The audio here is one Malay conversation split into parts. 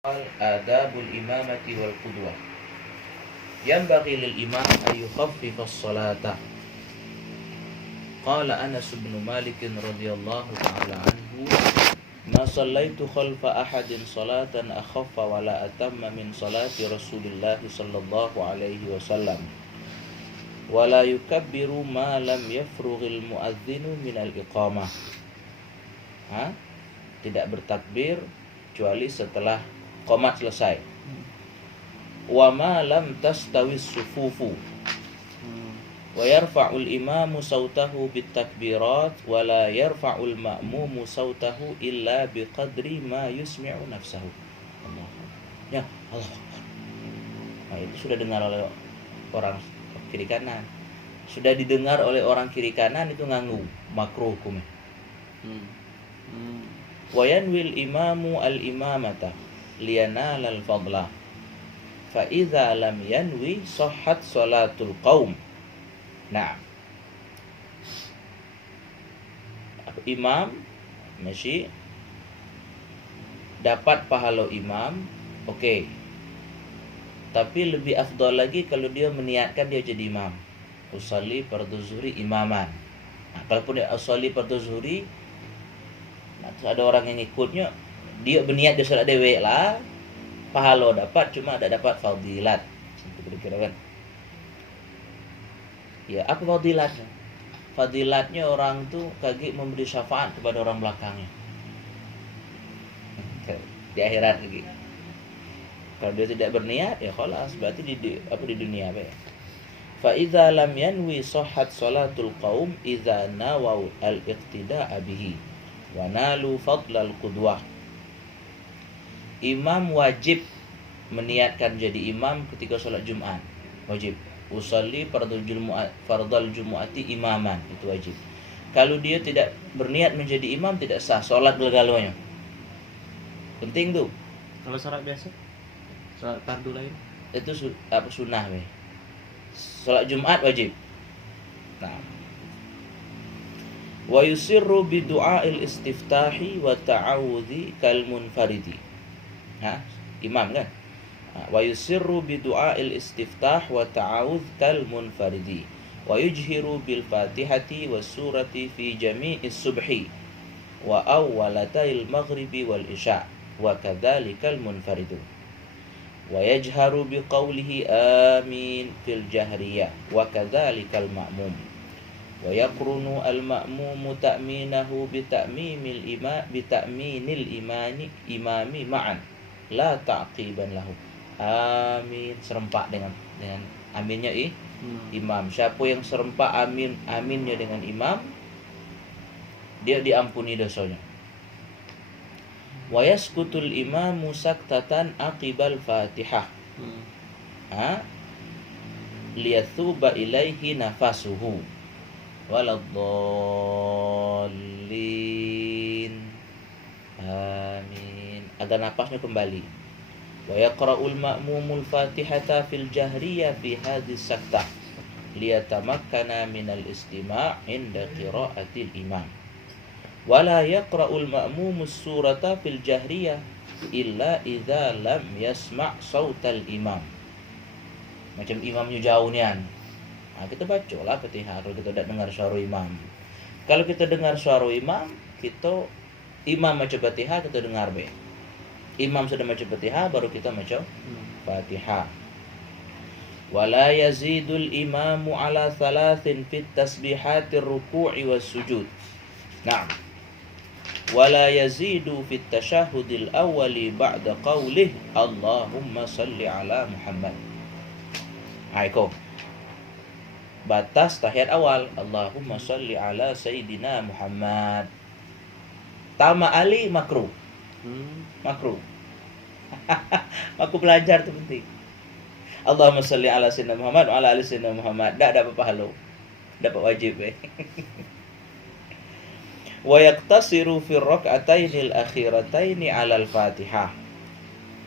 قال آداب الإمامة والقدوة ينبغي للإمام أن يخفف الصلاة. قال أنس بن مالك رضي الله تعالى عنه ما صليت خلف أحد صلاة أخف ولا أتم من صلاة رسول الله صلى الله عليه وسلم ولا يكبر ما لم يفرغ المؤذن من الإقامة. Tidak bertakbir kecuali setelah qomat selesai. Wa ma lam tastawis sufufu wa yarfa'ul imamu sautahu bitakbirat wa la yarfa'ul ma'mumu sautahu illa biqadri ma yusmi'u nafsahu. Allah. Ya, Allah. Nah, itu sudah dengar oleh orang kiri kanan. Sudah didengar oleh orang kiri kanan itu nganggu, makruh hukumnya. Wa yanwil imamu al-imamata liyanal al-fadla fa idza lam yanwi sahhat salatul qaum. Nah, imam masih dapat pahala imam, oke. Tapi lebih afdal lagi kalau dia meniatkan dia jadi imam. Usalli fardhu zuhri imaman. Nah, kalaupun dia usalli fardhu zuhri, nah, terus ada orang yang ikutnya, dia berniat dia salat dewek lah, pahala dapat, cuma ada dapat fadilat. Seperti kira kan. Ya, apa fadilatnya? Fadilatnya orang tuh kaki memberi syafaat kepada orang belakangnya di akhirat lagi. Kalau dia tidak berniat, ya khalas, berarti di dunia apa ya? Fa idza lam yanwi sahhat salatul qaum idza nawau al-iqtida'a bihi wa nalu fadlal qudwah. Imam wajib meniatkan jadi imam ketika sholat Jumat. Wajib. Usalli fardal jumu'ati imaman. Itu wajib. Kalau dia tidak berniat menjadi imam, tidak sah sholat galagalanya. Penting tuh. Kalau sholat biasa? Sholat fardu lain? Itu sunnah weh. Sholat Jumat wajib. Nah, wa yusirru bi du'ail istiftahi wa ta'awudhi kal munfaridi. Imam kan? Wa yusirru bi du'ail istiftah wa ta'awudh kal munfaridi wa yujhiru bil fatihati was surati fi jami'is subhi wa awwalatil maghribi wal isya wa kadzalikal munfaridu wa yajharu bi qawlihi amin fil jahriyah wa kadzalikal ma'mum wa yaqrunu al ma'mumu ta'minahu bi ta'minil imami ma'an la ta'qiban lahu. Amin serempak dengan aminnya imam. Siapa yang serempak aminnya dengan imam, dia diampuni dosanya. Wa yaskutul imamu saktatan aqibal Fatihah. Liyathuba ilaihi nafasuhu waladdallin. Amin. Agar nafasnya kembali. Wa yaqra'ul ma'mumul Fatihata fil jahriyah fi hadhihi saktah liyatamakkana minal istima' inda qira'atil imam. Wa la yaqra'ul ma'mumus surata fil jahriyah illa idza lam yasma' sautal imam. Macam imamnya jauh nian. Kita bacalah Fatihah kalau kita tidak dengar suara imam. Kalau kita dengar suara imam, imam baca Fatihah kita dengar be. Imam sudah baca Fatihah baru kita baca Fatihah. Wala yazidul imamu ala thalathin fit tasbihatir ruku'i was sujud. Naam. Wala yazidu fit tashahhudil awwali ba'da qawlih Allahumma salli ala Muhammad. Aiko. Batas tahiyat awal Allahumma salli ala Sayyidina Muhammad. Tama ali makruh. Makruh. Aku belajar tu penting. Allahumma salli ala Sayyidina Muhammad wa ala ali Sayyidina Muhammad. Tak dapat pahala. Dapat wajib Wa yaqtasiru fi rak'atainil akhirataini 'ala al-Fatihah.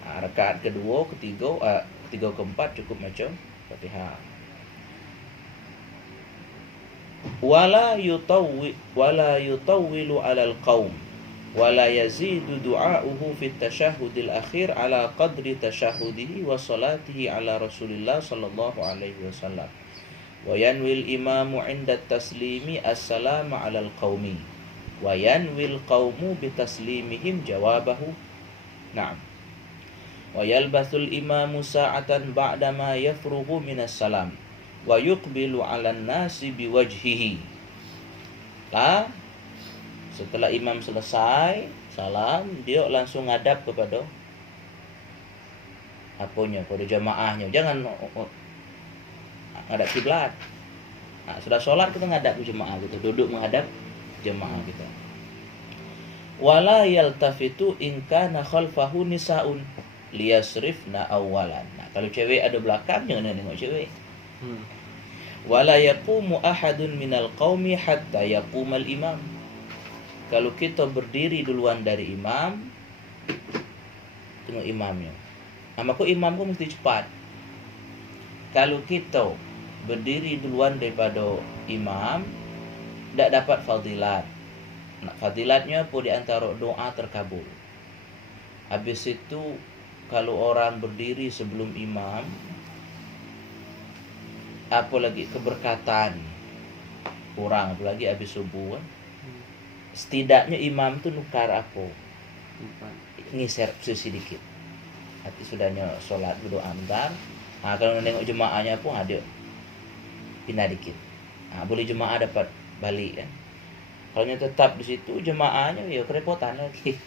Rakaat kedua, ketiga, keempat cukup macam Fatihah. Wala yutawwilu 'alal qaum. ولا يزيد دعاؤه في التشهد الأخير على قدر تشهده وصلاته على رسول الله صلى الله عليه وسلم وينوي الإمام عند التسليم السلام على القوم وينوي القوم بتسليمهم جوابه نعم ويلبث الإمام ساعة بعدما يفرغ من السلام ويقبل على الناس بوجهه. Setelah imam selesai salam, dia langsung ngadap kepada pada jamaahnya. Jangan ngadap kiblat. Nah, sudah sholat kita ngadap ke jemaah gitu, duduk menghadap jemaah kita. Wala yaltafitu in kana khalfahu nisaun liyasrifna awalan. Nah, kalau cewek ada belakang jangan nengok cewek. Wala yaqumu ahadun minal qaumi hatta yaqumal imam. Kalau kita berdiri duluan dari imam, tengok imamnya. Maka imam pun mesti cepat. Kalau kita berdiri duluan daripada imam, tak dapat fadilat. Nah, fadilatnya pun di antara doa terkabul. Habis itu, kalau orang berdiri sebelum imam, apalagi keberkatan kurang, apalagi habis subuh. Setidaknya imam tu nukar apa? Ngeser sedikit. Hati sudahnya solat berdoa bentar. Kalau nengok jemaahnya pun ada pindah dikit. Boleh jemaah dapat balik kan. Kalau tetap di situ jemaahnya ya kerepotan lagi.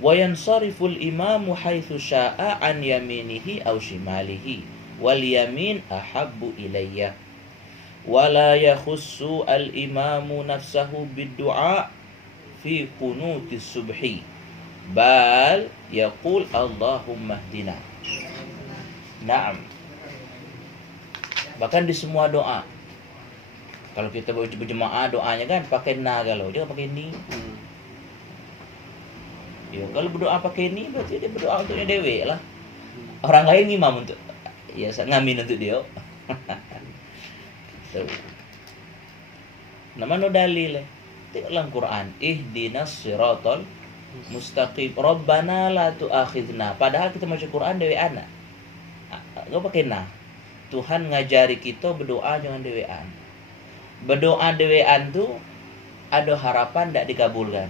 Wa yansariful imamu haitsu syaa'a an yaminihi aw shimalihi wal yamin ahabbu ilayya. Wala yakhussu al-imamu nafsahu bid-du'a fi qunutis subhi bal yaqul Allahumma hdina. Naam. Bahkan di semua doa, kalau kita berjemaah doanya kan pakai na, kalau dia pakai ni. Ya, kalau berdoa pakai ni berarti dia berdoa untuknya dewe lah. Orang lain imam untuk ya ngamin untuk dia. Nama no dalil tengoklah Quran, ihdinas siratal mustaqim rabbana la tu'akhidna. Padahal kita baca Quran dewean. Enggak pakai na. Tuhan ngajari kita berdoa jangan dewean. Berdoa dewean tu ada harapan tak dikabulkan.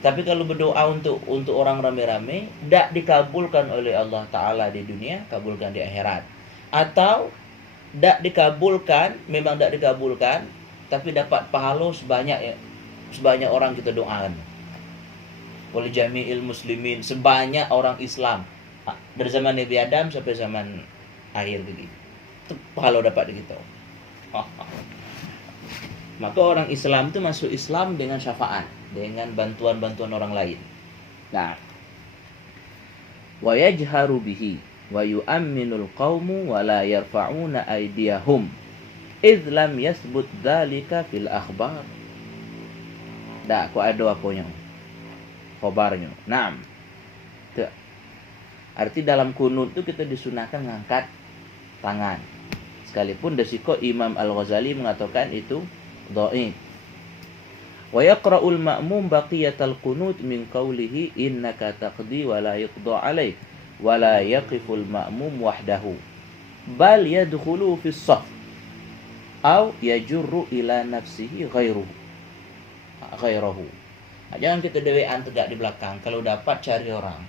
Tapi kalau berdoa untuk orang rame-rame tak dikabulkan oleh Allah Ta'ala di dunia, kabulkan di akhirat. Atau tak dikabulkan, memang tak dikabulkan, tapi dapat pahala sebanyak orang kita doakan. Oleh jami'il muslimin, sebanyak orang Islam. Dari zaman Nabi Adam sampai zaman akhir begitu. Itu pahala dapat kita. Maka orang Islam itu masuk Islam dengan syafaat, dengan bantuan-bantuan orang lain. Nah, wa yajharu bihi wa yu'amminul qaumu wa la yarfa'una aydiyahum idh lam yasbut dzalika fil akhbar. Dak ko ada apanya? Khabarnya. Naam. Itu. Arti dalam kunut itu kita disunahkan mengangkat tangan. Sekalipun desiko Imam Al-Ghazali mengatakan itu dhaif. Wa yaqra'ul ma'mum baqiyatal qunut min qawlihi innaka taqdi wa la yuqda 'alaik wa la yaqiful ma'mum wahdahu bal yadkhulu fis shaff aw yajurru ila nafsihi ghairuhu. Jangan kita dewean tegak di belakang, kalau dapat cari orang.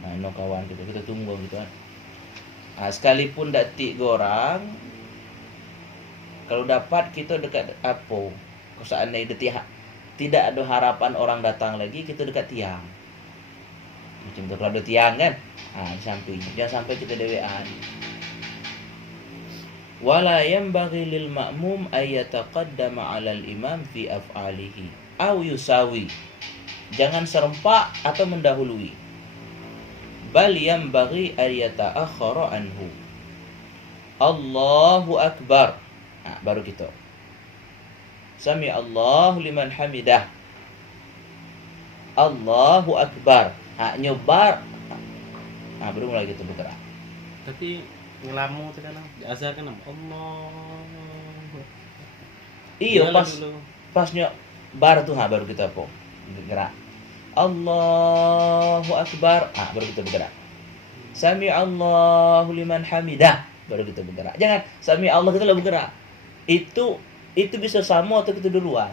Nah, no kawan kita tunggu gitu kan. Sekalipun datik orang, kalau dapat kita dekat apa? Kalau seandainya tidak ada harapan orang datang lagi, kita dekat tiang. Macam tu kalau ada tiang kan, di samping. Jangan sampai kita dewean. Wala yanbaghi lil ma'mum ay yataqaddama 'ala al-imam fi af'alihi aw yusawi. Jangan serempak atau mendahului. Bal yanbaghi ay yata'akhkhara anhu. Allahu akbar. Baru kita. Sami Allahu liman hamidah. Allahu akbar. Nyobar. Baru mulai kita bergerak. Tapi ngelamu tu kan azan kan Allah. Iya pasnya bar tuh baru kita bergerak. Allahu Akbar, baru kita bergerak. Sami Allahu liman hamidah, baru kita bergerak. Jangan sami Allah kita lah bergerak. Itu bisa sama atau kita duluan.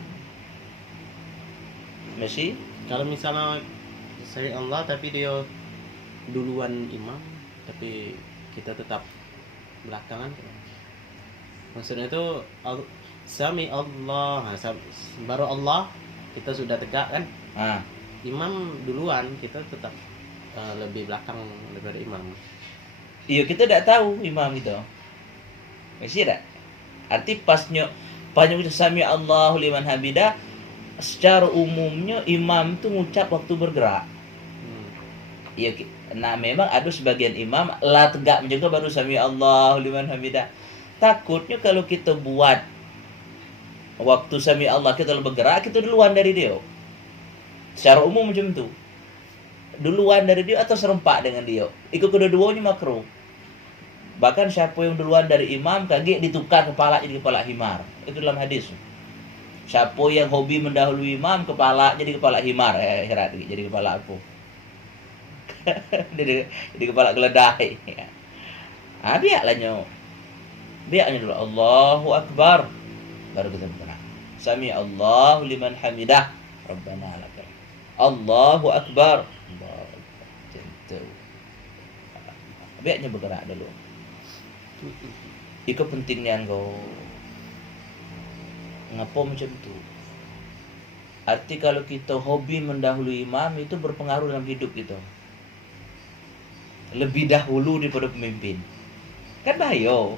Masih? Kalau misalnya sami Allah tapi dia duluan imam, tapi kita tetap belakangan. Maksudnya itu sami Allah, baru Allah kita sudah tegak kan? Imam duluan, kita tetap lebih belakang daripada imam. Iya, kita tidak tahu imam itu. Masih tak? Arti pasnya sami Allahu liman hamidah, secara umumnya imam itu ngucap waktu bergerak. Iya, nah memang ada sebagian imam lah tegak menjaga baru sami Allahu liman hamidah. Takutnya kalau kita buat waktu sami Allah kita bergerak, kita duluan dari dia. Secara umum macam tu. Duluan dari dia atau serempak dengan dia. Ikut kedua-duanya makruh. Bahkan siapa yang duluan dari imam kaget ditukar kepala jadi kepala himar. Itu dalam hadis. Siapa yang hobi mendahului imam kepala jadi kepala himar, herat jadi kepala apa? jadi kepala keledai. Biarlah dulu Allahu Akbar baru kita bergerak. Sami Allahu liman hamidah. Rabbana lakal. Allahu Akbar. Tentu. Biarnya bergerak dulu. Itu pentingnya engkau. Ngapa macam tu? Arti kalau kita hobi mendahului imam itu berpengaruh dalam hidup kita. Lebih dahulu daripada pemimpin. Kan bahaya.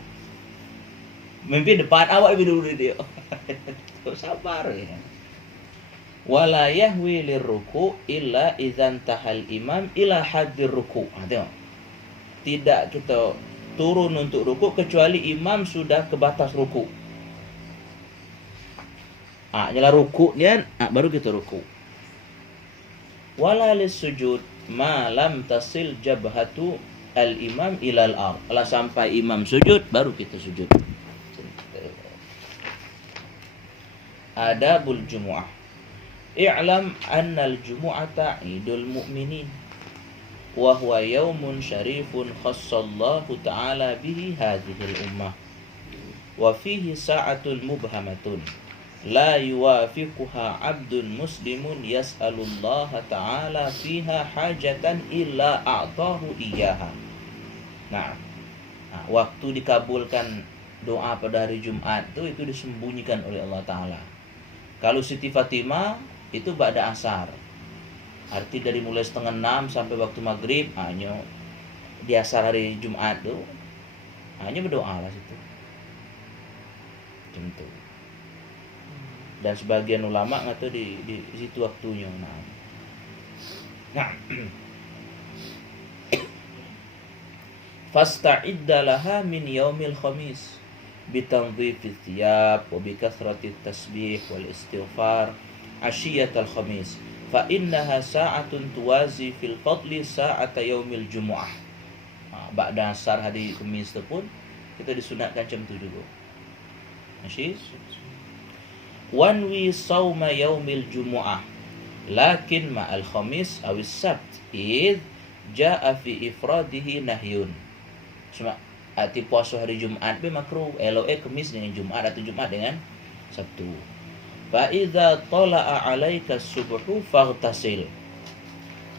Pemimpin depan, awak lebih dulu dari dia. Sabar ya. Wala yahwi lirruku illa idzan tahal imam ila hadir ruku. Tengok. Tidak kita turun untuk ruku kecuali imam sudah ke batas ruku. Nyala ruku dia, baru kita ruku. Wala lisujud ma lam tasil jabhatu al-imam ilal ard. Kalau sampai imam sujud baru kita sujud. Adabul Jumu'ah. I'lam anna al-jumu'ata 'idul mu'minin wa huwa yawmun syarifun khassallahu ta'ala bihi hadhihi al-ummah wa fihi sa'atun mubhamatun la yuwafiquha 'abdun muslimun yas'alullaha ta'ala fiha hajatan illa a'tahu iyyaha. Nah, waktu dikabulkan doa pada hari Jumat itu disembunyikan oleh Allah Ta'ala. Kalau Siti Fatimah itu ba'da asar. Arti dari mulai 5:30 sampai waktu maghrib, hanya di asar hari Jumat itu hanya berdoa lah situ. Macam tu. Dan sebagian ulama ngata di situ waktunya. Nah. Fasta'idda laha min yaumil khamis bitanzifil thiyab wa bikasratit tasbih wal istighfar ashiyatal khamis fa innaha sa'atun tuwazi fil fadli sa'ata yaumil jumu'ah. Ba'da asar hari Khamis tu pun kita disunatkan macam tu juga. Masih? Wanwi sawma yaumil jumu'ah lakin ma'al khamis awis sabt id ja'a fi ifradihi nahyun. Cuma arti puasa hari Jumat be makruh, elok Khamis dengan Jumat atau Jumat dengan Sabtu. Fa idza tala'a 'alaika as-subhu faghtasil.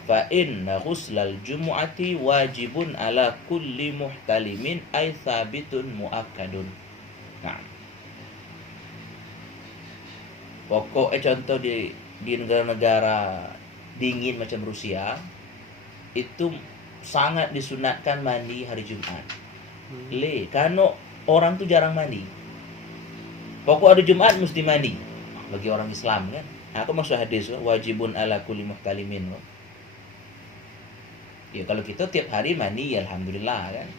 Fa inna ghuslal jumu'ati wajibun ala kulli muhtalimin ay thabitun muakkadun. Nah. Pokoknya contoh di negara-negara dingin macam Rusia itu sangat disunatkan mandi hari Jumat. Karena orang tu jarang mandi. Pokok hari Jumat mesti mandi. Bagi orang Islam kan. Aku maksud hadis wajibun ala kulli muhtalimin. Ya kalau kita tiap hari mandi ya alhamdulillah kan.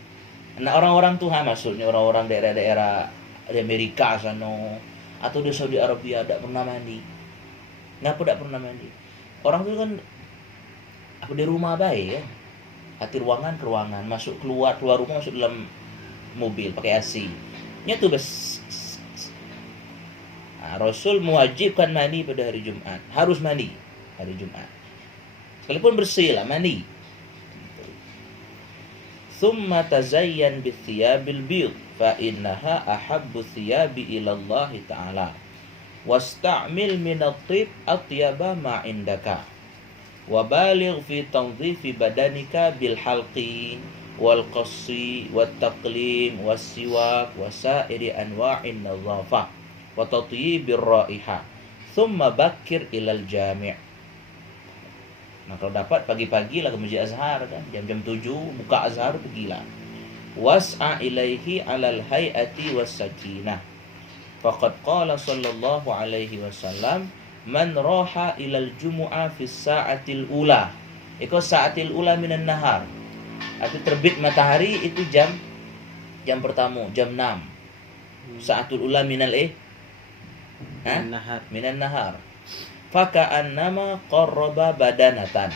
Nah orang-orang tuh maksudnya orang-orang daerah-daerah di Amerika sana atau di Saudi Arabia tidak pernah mandi. Kenapa tidak pernah mandi? Orang tu kan aku di rumah baik kan. Hati ruangan ke ruangan, masuk keluar rumah masuk dalam mobil pakai AC. Nya tuh bes. Rasul mewajibkan mandi pada hari Jumat. Harus mandi hari Jumat. Sekalipun bersih lah, mandi. Thumma tazayyan bithiyabil bid fa innaha ahabbu thiyabi ila Allah ta'ala. Wasta'mil min at-tib atyaba ma indaka. Wa baligh fi tanzifi badanika bil halqi wal qassi wat taqlim was siwak wa sa'iri anwa'in nadhafah wa tatyibir raihah. Thumma bakkir ilal jami'. Nah, kalau dapat pagi-pagi lah ke Masjid Azhar kan, jam-jam 7 buka Azhar, pergilah. Was'a ilaihi alal hayati was sakinah. Faqad qala sallallahu alaihi wasallam, man raha ilal jumu'ah fi sa'atil ula. Iko sa'atil ula minan nahar. Atau terbit matahari itu jam pertama, jam 6. Sa'atul ula minal Nahar. minan nahar. Faka'annama qarraba badanatan.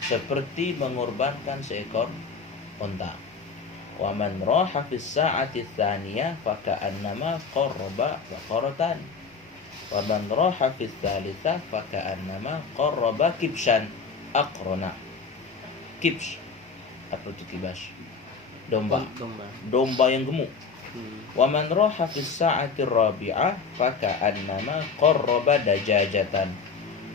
Seperti mengorbankan seekor unta. Wa man raha fi sa'ati tsaniyah faka'annama qarraba baqaratan. Wa man raha fi tsalitsah faka'annama qarraba kibshan aqrana. Kibs, apa itu kibas? Domba yang gemuk. Wa man raha fi sa'ati rabi'ah faka'annama qarraba dajajatan.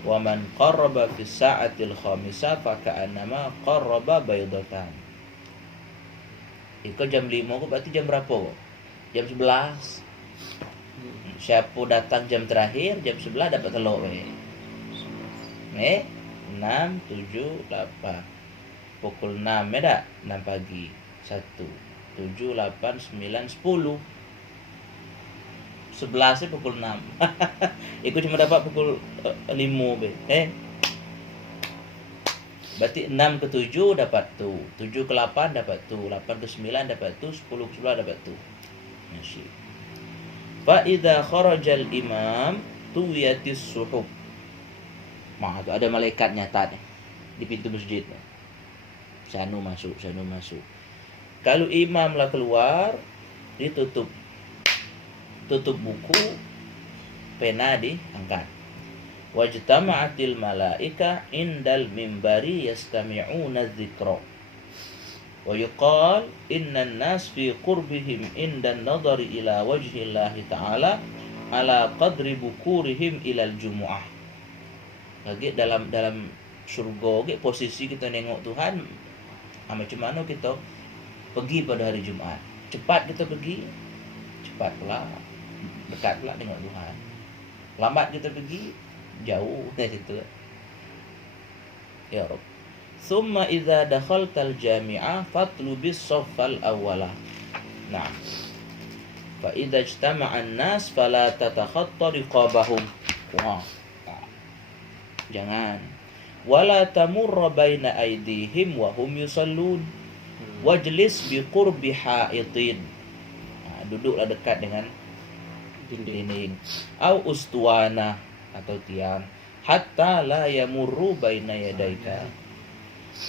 Wa man qarraba fi sa'ati al-khamisah faka'annama qarraba baydatan. Itu jam 5 kok, berarti jam berapa kok? Jam 11. Siapa datang jam terakhir, jam 11 dapat telur weh. 6, 7, 8. Pukul 6 ya dak? 6 pagi. 1, 7, 8, 9, 10. 11 pukul 6. Aku cuma dapat pukul 5 be. Berarti 6 ke 7 dapat tu, 7 ke 8 dapat tu, 8 ke 9 dapat tu, 10 ke 11 dapat tu. Masih. Fa idza kharajal imam tuwiyatis suhub. Mah tu ada malaikat nyata di pintu masjid. Sanu masuk. Kalau imam lah keluar, ditutup buku, pena diangkat. Wajtama'atil malaika indal mimbari yastami'una dzikra. Wa yuqal innan nas fi qurbihim indan nadari ila wajhillahi ta'ala ala qadri bukurihim ilal jumu'ah. Lagi dalam surga, posisi kita nengok Tuhan, macam mana kita pergi pada hari Jumat. Cepat kita pergi, cepat pula, dekat pula tengok Tuhan. Lambat kita pergi, jauh dari situ. Ya Rabb. Thumma idza dakhaltal jami'ah fatlubis saffal awwala. Nah. Fa idza ijtama'a an-nas fala tatakhatta riqabahum. Wah. Jangan. Wala tamurra baina aydihim wa hum yusallun. Wajlis bi qurbi ha'itin. Duduklah dekat dengan dinding. Au ustuwana, atau tiang. Hatta la yamurru baina yadaika.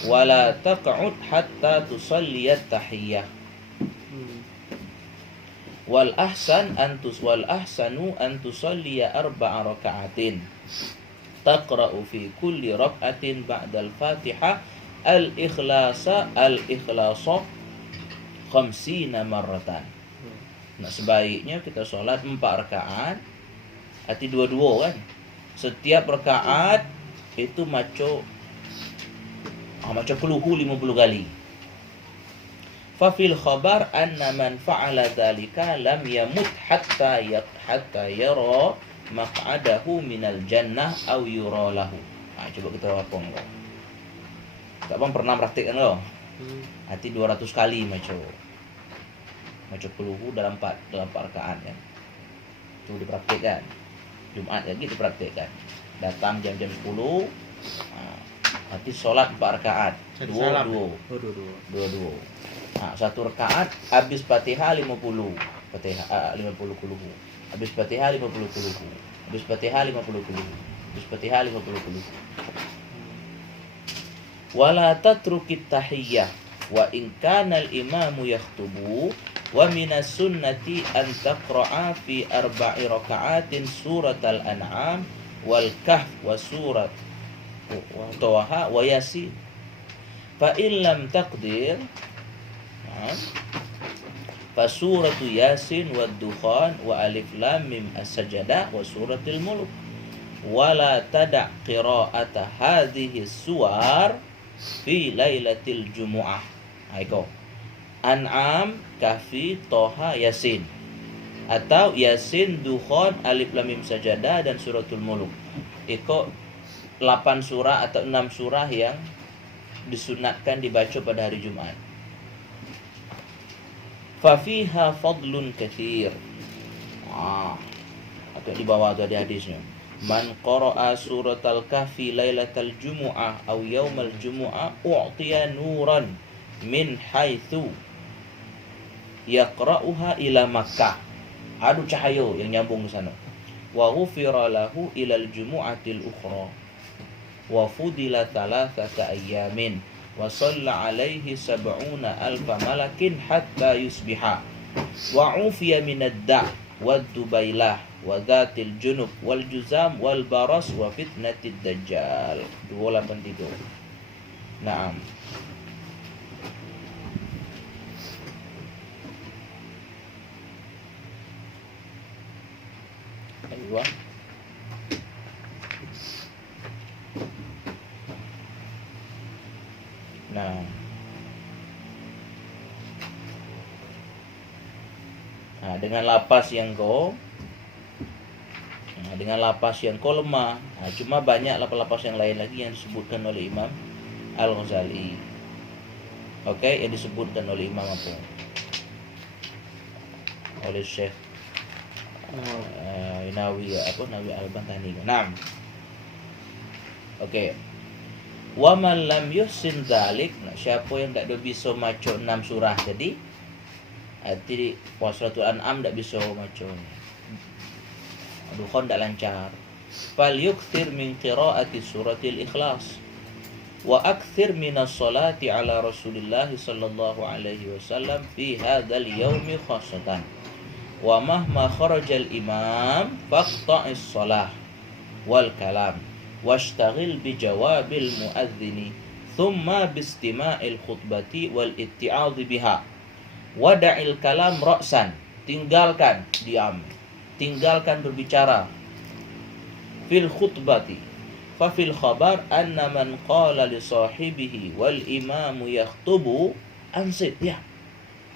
Wala taq'ud hatta tusalliyat tahiyyah. Wal ahsanu an tusalliya 4 raka'atin. Taqra'u fi kulli rak'atin ba'dal Fatihah al-ikhlasa 50 marratan. Nah, sebaiknya kita solat 4 rakaat, arti 2-2 kan. Setiap rakaat itu macam keluhu 50 kali. Fa fil khabar anna man fa'ala dzalika lam yamut hatta yara maq'adahu minal jannah aw yura lahu. Coba kita rapong kau. Tak bang pernah praktikkan kau. Arti 200 kali macam keluhu dalam 4 rakaat kan. Itu dipraktikkan. Jumat lagi dipraktikkan. Datang jam-jam 10. Nanti solat 4 rakaat. 2-2. Satu rakaat habis Fatihah 50. Fatihah 50 kuluhu. Habis Fatihah 50 kuluhu. Habis Fatihah 50 kuluhu. Habis Fatihah 50 kuluhu. Wala tatrukit tahiyyah wa in kana al-imamu yakhutubu Wa minas sunnati an taqra'a fi 4 raka'atin surat al-an'am wal kahf wa surat Taha wa Yasin. Fa in lam taqdir fa suratu Yasin wa Dukhan wa Alif Lam Mim As-Sajdah wa suratul Mulk. Wala tada' qira'ata hadhihi suwar fi lailatil jumu'ah. Aiko An'am, Kahfi, Toha, Yasin. Atau Yasin, Dukhan, Alif Lam Mim Sajadah dan suratul Mulk. Iko 8 surah atau 6 surah yang disunatkan dibaca pada hari Jumat. Fa fiha fadlun katsir. Atau di bawah tu ada hadisnya. Man qara'a suratal kahfi lailatal jumu'ah aw yaumal jumu'ah u'tiya nuran min haitsu yaqra'uha ila Makkah. Ada cahaya yang nyambung ke sana. Wa ghufira lahu ila al-jumu'atil ukhra. Wa fudila 3 ayamin. Wa shalla alaihi 70,000 malakin hatta yusbiha. Wa ufiya min ad-da' wad-dubailah wa dhatil junub wal juzam wal baras wa fitnatid dajjal. 283. Naam. Aywa. Nah, dengan lapas yang kau lemah. Cuma banyak lapas-lapas yang lain lagi yang disebutkan oleh Imam Al-Ghazali. Yang disebutkan oleh Imam apa? Oleh Syekh Nawawi Al-Bantani. Naam. Wa man lam yuhsin dzalik, siapa yang tak ada bisa maca 6 surah tadi, arti suratul An'am tak bisa maca. Dukhan tak lancar. Fal yukthir min qiraati suratil Ikhlas wa akthir minas salati ala Rasulillah sallallahu alaihi wasallam fi hadzal yaumi khassatan. Wa mahma kharajal imam faqta'is shalah wal kalam washtaghil bi jawabil muadzini thumma bistima'il khutbati wal itti'adh biha wada'il kalam ra'san. Tinggalkan diam, tinggalkan berbicara. Fil khutbati fa fil khabar anna man qala li sahibihi wal imamu yakhtubu ansit ya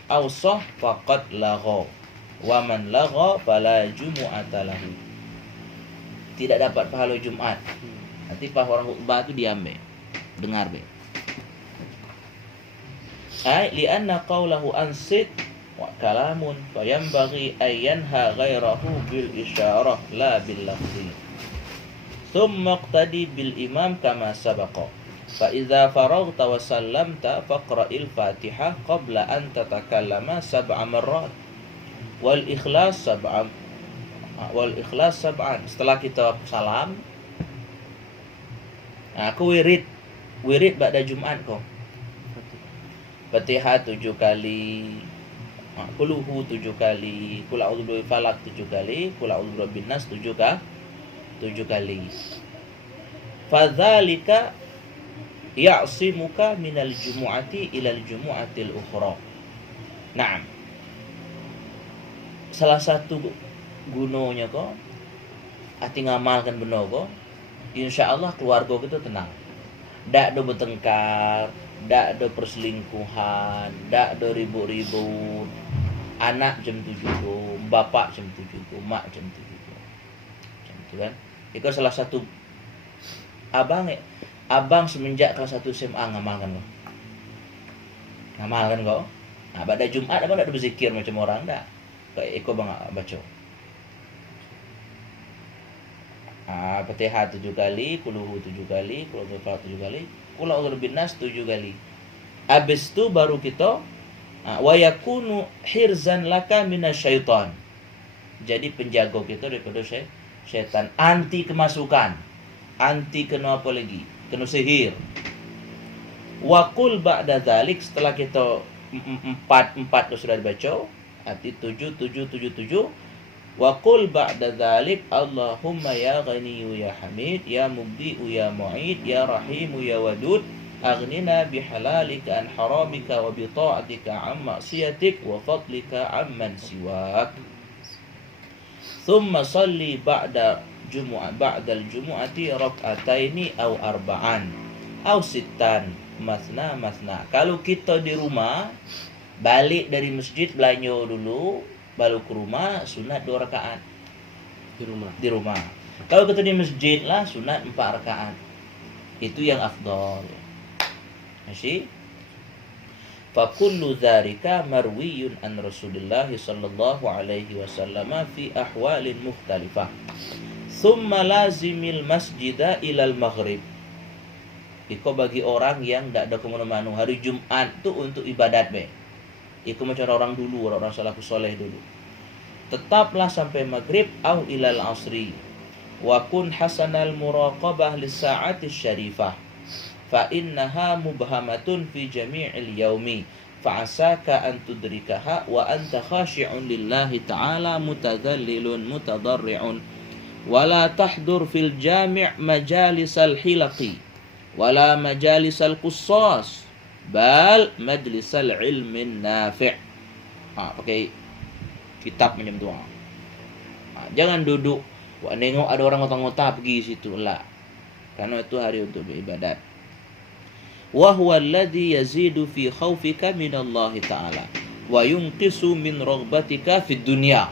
awsah faqad lagha wa man lagha fala jumu'ata lahu. Tidak dapat pahala Jumat. Nanti pas orang khutbah tu diam be, dengar be. Lianna qawlahu ansit wa kalamun fayanbaghi an yanha ghairahu bil isyarah la bil lafzi. Thumma iqtadi bil imam kama sabaqa. Fa idza faraghta wa sallamta faqra'il Fatihah qabla an tatakallama 7 marrat. Wal ikhlas 7. Setelah kita salam, aku wirid pada Jumat kau. Fatihah 7 kali, Quluhu 7 kali, Qul a'udzu birabbil falaq 7 kali, Qul a'udzu birabbin nas 7 kali. Fadzalika ya'simuka minal jumu'ati ilal jumu'atil ukhra. Naam. Salah satu gunanya kau ati ngamalkan benar kau, insyaallah keluarga kita tenang. Tak ada bertengkar, tak ada perselingkuhan, tak ada ribut-ribut. Anak jam 7 tu, bapak jam 7 tu, mak jam 7 tu. Macam tu kan. Itu salah satu abang semenjak kelas 1 SMA ngamalkan kau. Ngamalkan kau. Pada Jumat abang tak ada berzikir macam orang tak. Kau bang baca. Fatihah 7 kali, Quluhu 7 kali, Qul a'udzu birabbil falaq 7 kali, Qul a'udzu birabbin nas 7 kali. Habis tu baru kita wa yakunu hirzan laka minasyaitan. Jadi penjaga kita daripada syaitan, anti kemasukan, anti kena apa lagi? Kena sihir. Wa qul ba'da dzalik, setelah kita empat tu sudah dibaca, Arti 7777. Wa qul ba'da dzalik Allahumma ya ghaniyyu ya hamid ya mubdi'u ya mu'id ya rahimu ya wadud aghnina bihalalika an haramika wa bi ta'atika an ma'siyatik wa fadlika amman siwak. Thumma salli ba'da al-jumu'ati rak'ataini aw arba'an aw sittan masna. Kalau kita di rumah, balik dari masjid belanja dulu, baru ke rumah sunat 2 rakaat di rumah. Kalau kita di masjid lah sunat 4 rakaat. Itu yang afdal. Masih? Fa kullu dzalika marwiyun an Rasulillah sallallahu alaihi wasallam fi ahwalin mukhtalifah. Thumma lazimil masjida ilal maghrib. Iko bagi orang yang tidak ada kemana-mana hari Jumat tu untuk ibadat be. Iko macam orang dulu, orang salafus soleh dulu. Tetaplah sampai maghrib au ilal asri. Wa kun hasanal muraqabah lis sa'ati syarifah. Fa innaha mubhamatun fi jami'il yaumi. Fa'asaka an tudrikaha wa anta khashi'un lillahi ta'ala mutadallilun mutadarri'un. Wala tahdur fil jami' majalisal hilaqi wala majalisal qussas bal majlisal ilmin nafi'. Pakai kitab macam tu. Jangan duduk nengok ada orang ngota-ngota pergi situ lah. Karena itu hari untuk beribadat. Wa huwa alladhi yazidu fi khawfika minallahi ta'ala wa yunqisu min raghbatika fid dunya.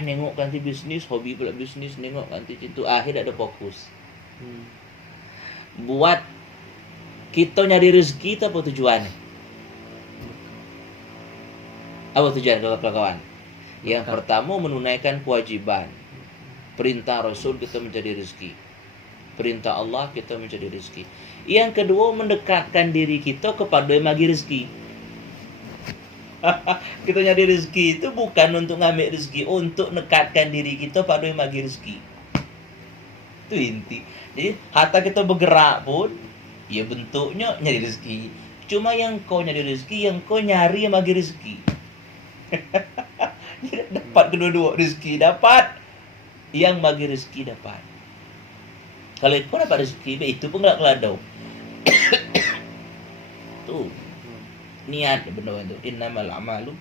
Nengok ganti bisnis, hobi pula bisnis, nengok ganti situ, akhir ada fokus. Buat kita nyari rezeki itu apa tujuannya? Apa tujuan kawan-kawan? Yang pertama menunaikan kewajiban. Perintah Rasul kita mencari rezeki. Perintah Allah kita mencari rezeki. Yang kedua mendekatkan diri kita kepada yang bagi rezeki. Kita nyari rezeki itu bukan untuk ngambil rezeki, untuk nekatkan diri kita pada yang bagi rezeki. Itu inti. Jadi harta kita bergerak pun, ya bentuknya nyari rezeki. Cuma yang kau nyari rezeki, yang kau nyari yang bagi rezeki. Dapat kedua-dua, rezeki dapat, yang bagi rezeki dapat. Kalau kau dapat rezeki, itu pun nggak keladau. Tuh. Niat benar itu. Innamal a'malu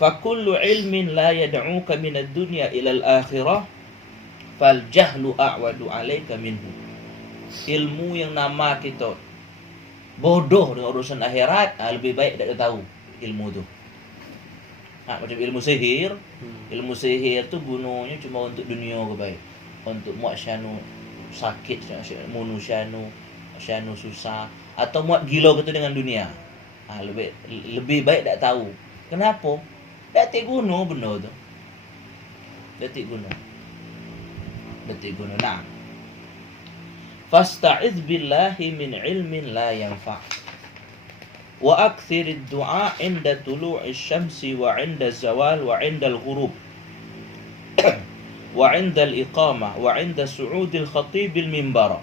fa kullu ilmin la yad'uka min ad-dunya ila al-akhirah fal jahlu a'wadu 'alaika minhu. Ilmu yang nama kita bodoh dengan urusan akhirat, lebih baik tak tahu ilmu tu. Macam ilmu sihir. Ilmu sihir tu gunanya cuma untuk dunia ke baik. Untuk muat syanu sakit, syanu susah, atau muat gila kita dengan dunia. Lebih baik tak tahu. Kenapa? Datik guna benda tu. Datik guna. Nah. Fasta'iz billahi min ilmin la yanfa'. Wa aktsirid du'a 'inda tulu'i syamsi wa 'inda zawal wa 'inda al-ghurub. Wa 'inda al-iqamah wa 'inda su'udil khatibil mimbar.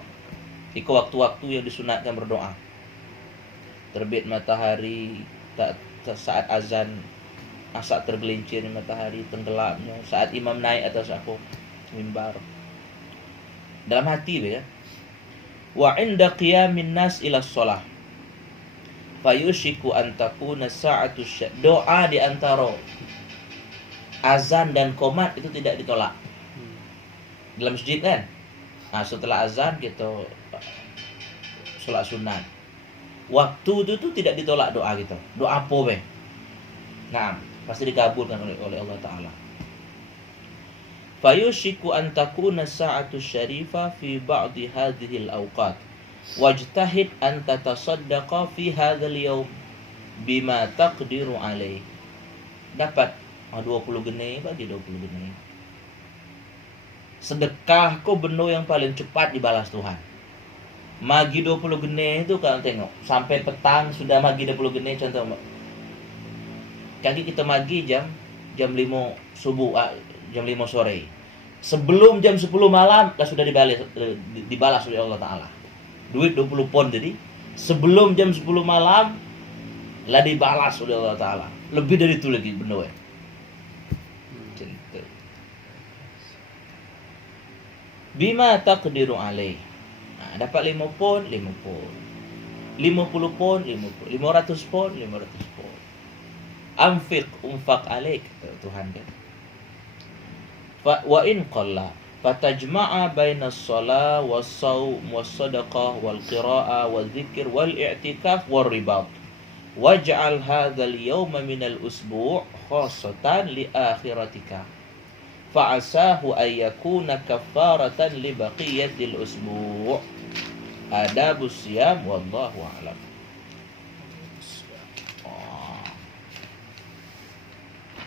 Itu waktu-waktu yang disunatkan berdoa. Terbit matahari, saat azan, saat tergelincir matahari, tenggelamnya, saat imam naik atas mimbar. Dalam hati ya. Wa 'inda qiyamin nas ila shalah. Fayushiku an takuna sa'atu doa di antara azan dan qomat itu tidak ditolak. Dalam masjid kan? Setelah azan kita solat sunat. Waktu itu tidak ditolak doa kita. Doa apa be? Nah, pasti dikabulkan oleh Allah Ta'ala. Fayushiku an takuna sa'atu syarifah fi ba'di hadhihi al-awqat. Wajtahid an tatasaddaqa fi hadzal yawm bima taqdiru alaih. Dapat 20 geni, bagi 20 geni. Sedekah kau benda yang paling cepat dibalas Tuhan. Magi 20 geni itu kalau tengok sampai petang sudah magi 20 geni, contoh kaki kita magi jam 5 subuh, jam 5 sore. Sebelum jam 10 malam dah sudah dibalas oleh Allah Ta'ala. Duit 20 pon jadi sebelum jam 10 malam lah dibalas oleh Allah Ta'ala. Lebih dari itu lagi benar. Cinta. Bima taqdiru alaih. Nah, dapat 5 pon, 5 pon. 50 pon, 50. 500 pon, 500 pon. Anfiq, unfaq alaik, kata Tuhan kan. Wa in qalla fatajma'a baina as-shalah was-shaum was-sadaqah wal-qira'ah wal-dzikr wal-i'tikaf war-ribat. Waj'al hadzal yawma minal usbu' khassatan li akhiratika. Fa'asahu an yakuna kaffaratan li baqiyatil usbu'. Adabus siyam wallahu a'lam.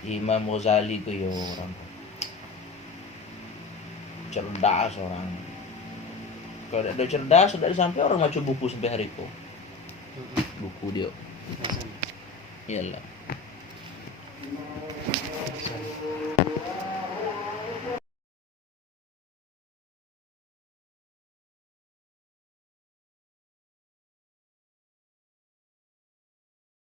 Imam Ghazali ke yo orang cerdas orang. Kalau ada cerdas sudah sampai orang baca buku sampai hari itu. Buku dia. Iyalah.